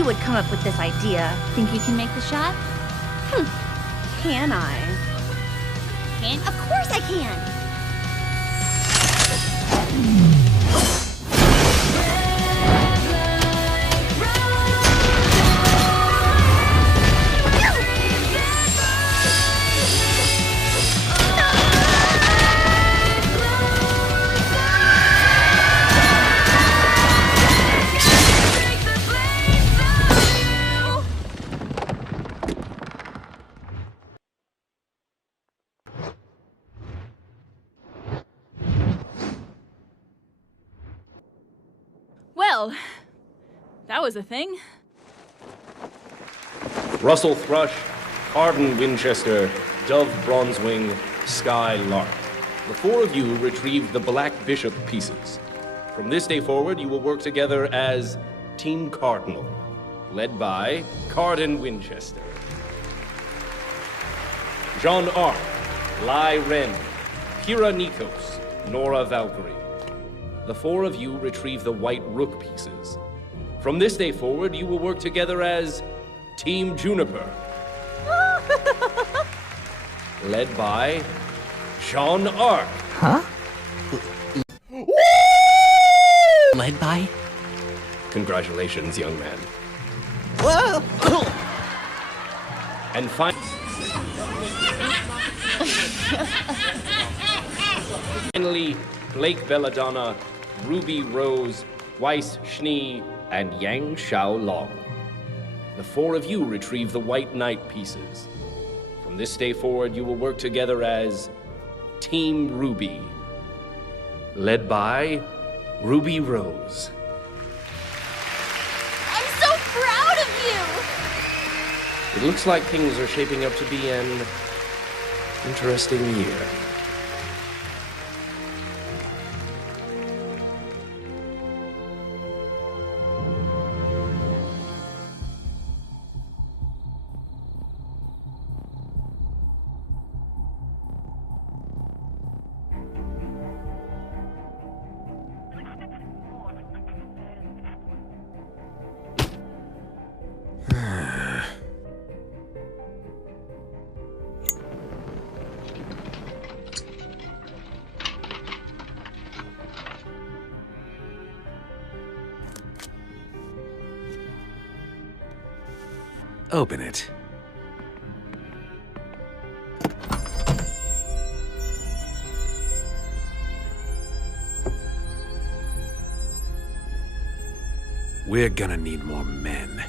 you would come up with this idea. Think you can make the shot? Can I? Of course I can! Well, that was a thing. Russell Thrush, Arden Winchester, Dove Bronzewing, Sky Lark. The four of you retrieved the Black Bishop pieces. From this day forward, you will work together as Team Cardinal, led by Carden Winchester. Jean Arc, Lai Ren, Kira Nikos, Nora Valkyrie. The four of you retrieve the White Rook pieces. From this day forward, you will work together as Team Juniper. Led by Jean Arc. Huh? Led by? Congratulations, young man. Whoa! And finally, Blake Belladonna, Ruby Rose, Weiss Schnee, and Yang Xiao Long. The four of you retrieve the White Knight pieces. From this day forward, you will work together as Team Ruby, led by Ruby Rose. I'm so proud of you! It looks like things are shaping up to be an interesting year. Open it. We're gonna need more men.